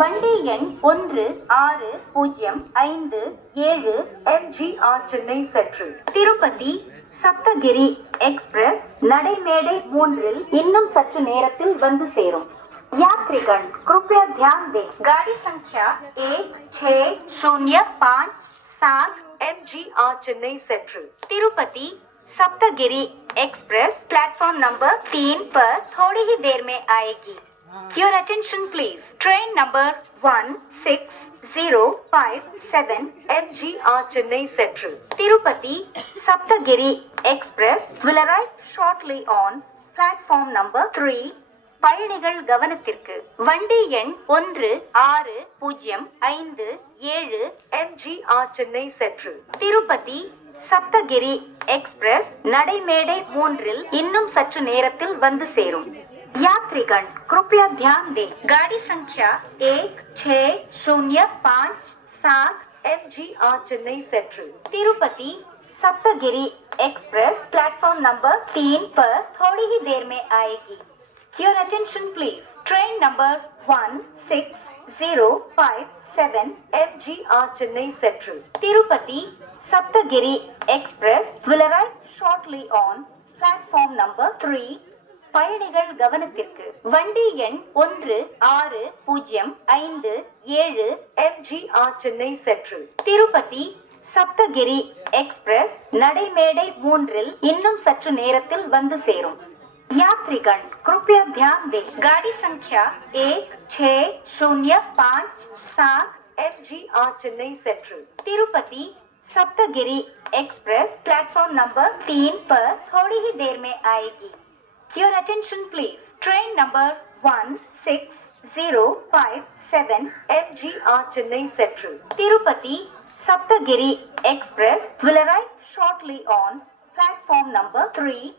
வண்டி எண் 1605 MGR Chennai Central. Tirupati Saptagiri Express நடைமேடை 3 இன்னும் சற்று நேரத்தில் வந்து சேரும். यात्रीगण कृपया ध्यान दें, गाड़ी संख्या 16057 MGR Chennai central Tirupati Saptagiri express platform number 3 पर थोड़ी ही देर में आएगी. Your attention please. Train number 16057 MGR Chennai central Tirupati Saptagiri Express will arrive shortly on platform number 3. பயணிகள் கவனத்திற்கு வண்டி எண் 1605 MGR Chennai Central Tirupati Saptagiri Express நடைமேடை 3 இன்னும் சற்று நேரத்தில் வந்து சேரும். यात्रीगण कृपया ध्यान दें, गाड़ी संख्या 16057 MGR Chennai central Tirupati Saptagiri express platform number 3 पर थोड़ी ही देर में आएगी. Your attention please. Train number 16057 MGR Chennai central Tirupati Saptagiri Express will arrive shortly on platform number 3. பயணிகள் கவனத்திற்கு வண்டி எண் 1605 MGR Chennai Central Tirupati Saptagiri Express நடைமேடை 3 இன்னும் சற்று நேரத்தில் வந்து சேரும். यात्रीगण कृपया ध्यान दें, गाड़ी संख्या 16057 MGR Chennai central Tirupati Saptagiri express platform number 3 पर थोड़ी ही देर में आएगी. Your attention please. Train number 16057 MGR Chennai central Tirupati Saptagiri Express will arrive shortly on platform number 3.